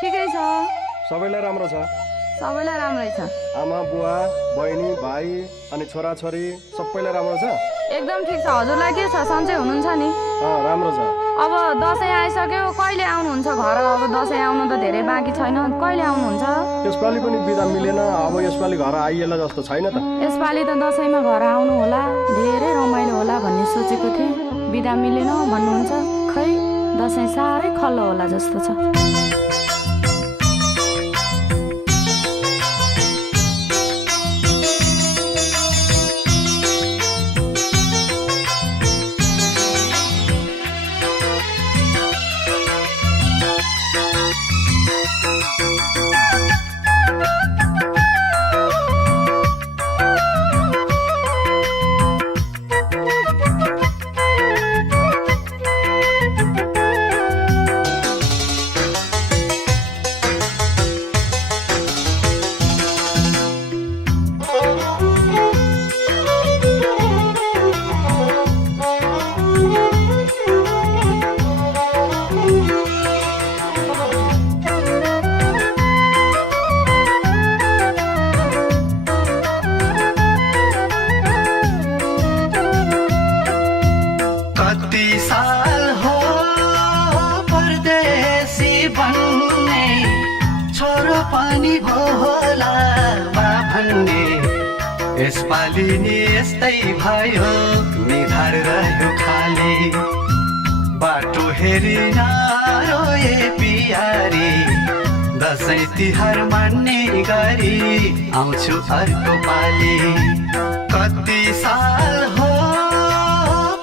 ठिकै छ। सबैलाई राम्रो छ? सबैलाई राम्रै छ। आमा बुवा बहिनी भाइ अनि छोराछोरी सबैलाई राम्रो छ? एकदम ठिक छ। हजुरलाई के छ, सन्चै हुनुहुन्छ नि? राम्रो छ। अब दसैँ आइसक्यो, कहिले आउनुहुन्छ घर? अब दसैँ आउनु त धेरै बाँकी छैन, कहिले आउनुहुन्छ? यसपालि पनि बिदा मिलेन, अब यसपालि घर आइएला जस्तो छैन त। यसपालि त दसैँमा घर आउनु होला, धेरै रमाइलो होला भन्ने सोचेको थिएँ। बिदा मिलेन भन्नुहुन्छ, खै दसैँ साह्रै खल्लो होला जस्तो छ। यसपालि नि यस्तै भयो, निधार रह्यो खाली। बाटो हेरी नरोए पियारी, दसैँ तिहार मान्ने गरी आउँछु अर्को पाली। कति साल हो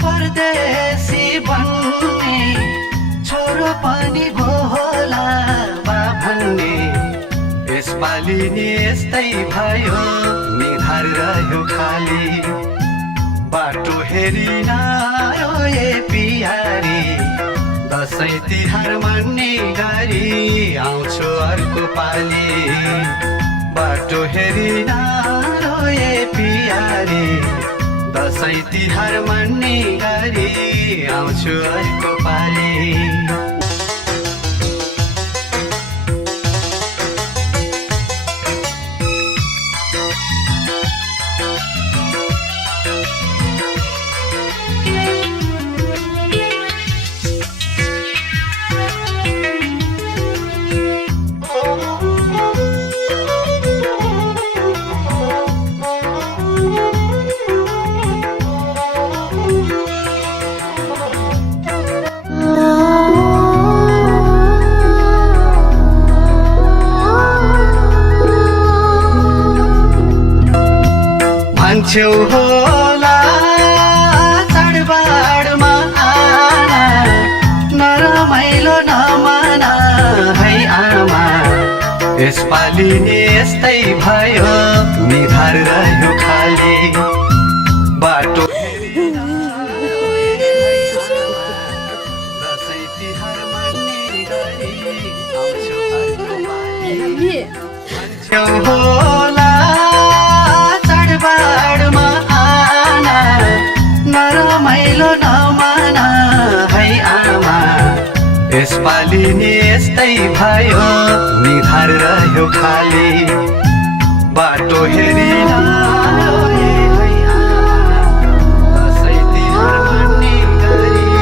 परदेशी बन्ने, छोरो पनि भो होला बा भन्ने। यसपालि नि यस्तै भयो, निधार रह्यो खाली। बाटो हेरी नरोए पियारी, दसैँ तिहार मान्ने गरी आउँछु अर्को पाली। बाटो हेरी नरोए पियारी, दसैँ तिहार मान्ने गरी आउँछु अर्को पाली। छेउ होला चाडबाडमा आना, नरमाइलो नमाना है आमा। यसपालि नि यस्तै भयो, निधार रह्यो खाली। बाटो दसैँ तिहार मान्ने गरी आउँछु अर्को पाली। छेउ होला चाडबाडमा आना, नरमाइलो नमाना है आमा। यसपालि नि यस्तै भयो, निधार रह्यो खाली। बाटो हेरी नरोए है आमा, दसैँ तिहार मान्ने गरी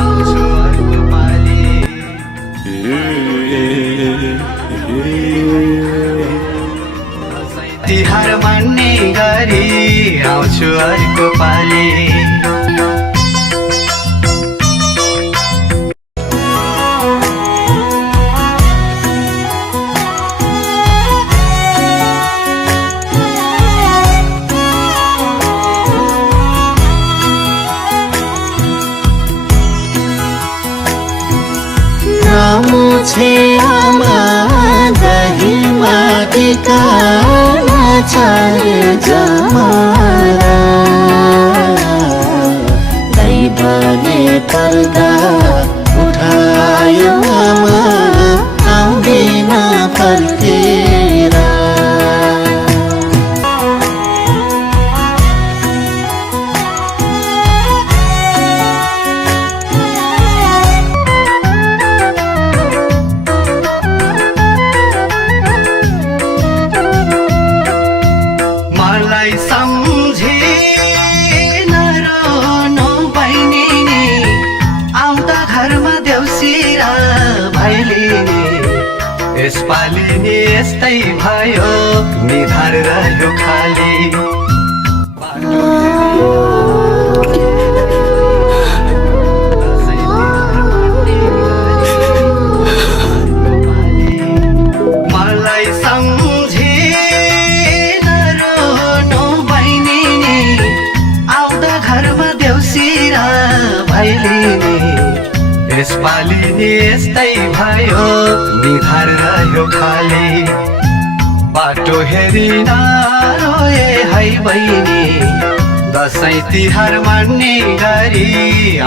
आउँछु अर्को पाली। तिहार मान्ने गरी आउँछु अर्को पाली। मुझे आमा दही माटिका चाहे जमारा, दैवले पर्दा उठायो आमा, आउँदैन फर्केर। यसपालि नि यस्तै भयो निधार रह्यो खाली मलाई सम्झे नरोनो बहिनी नि आउँदा घरमा देउसिरा भैलिनी यसपालि नि यस्तै भयो निधार रह्यो खाली बाटो हेरी नरोए है बहिनी दसैँ तिहार मान्ने गरी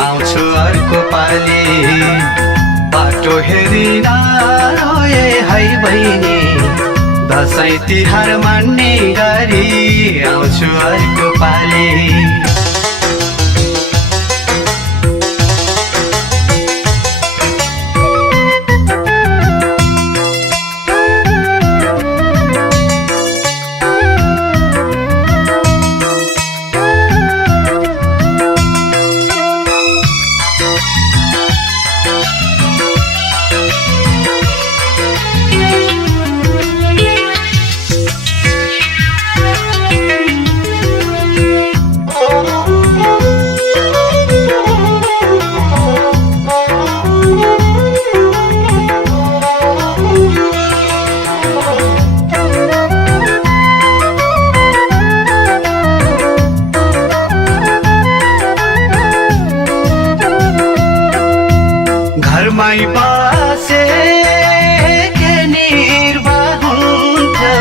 आउँछु अर्को पाली बाटो हेरी नरोए है बहिनी दसैँ तिहार मान्ने गरी आउँछु अर्को पाली घरमै बसे के निर्वाह हुन्थ्यो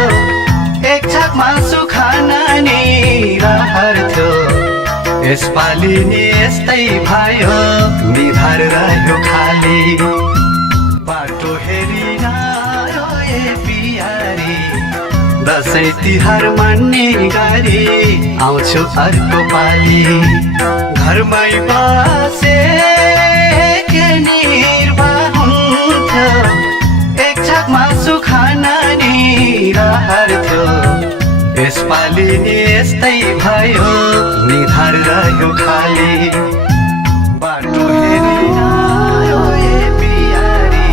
एक छाक मासु खान नि रहर्थ्यो यसपालि नि यस्तै भयो निधार रह्यो खाली बाटो हेरी नरोए पियारी दसैँ तिहार मान्ने गरी आउँछु अर्को पाली घरमै बसे के निर्वाह हुन्थ्यो एक छाक मासु खान नि रहर्थ्यो यसपालि नि यस्तै भयो निधार रह्यो खाली बाटो हेरी नरोए पियारी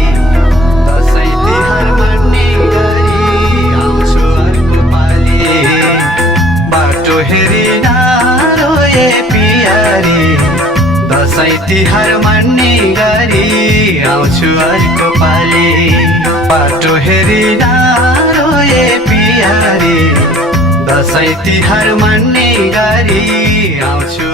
दसैँ तिहार मान्ने गरी आउँछु अर्को पाली बाटो हेरी नरोए पियारी दसैँ तिहार मान्ने गरी आउँछु अर्को पाली बाटो हेरी नरोए पियारी दसैँ तिहार मान्ने गरी आउँछु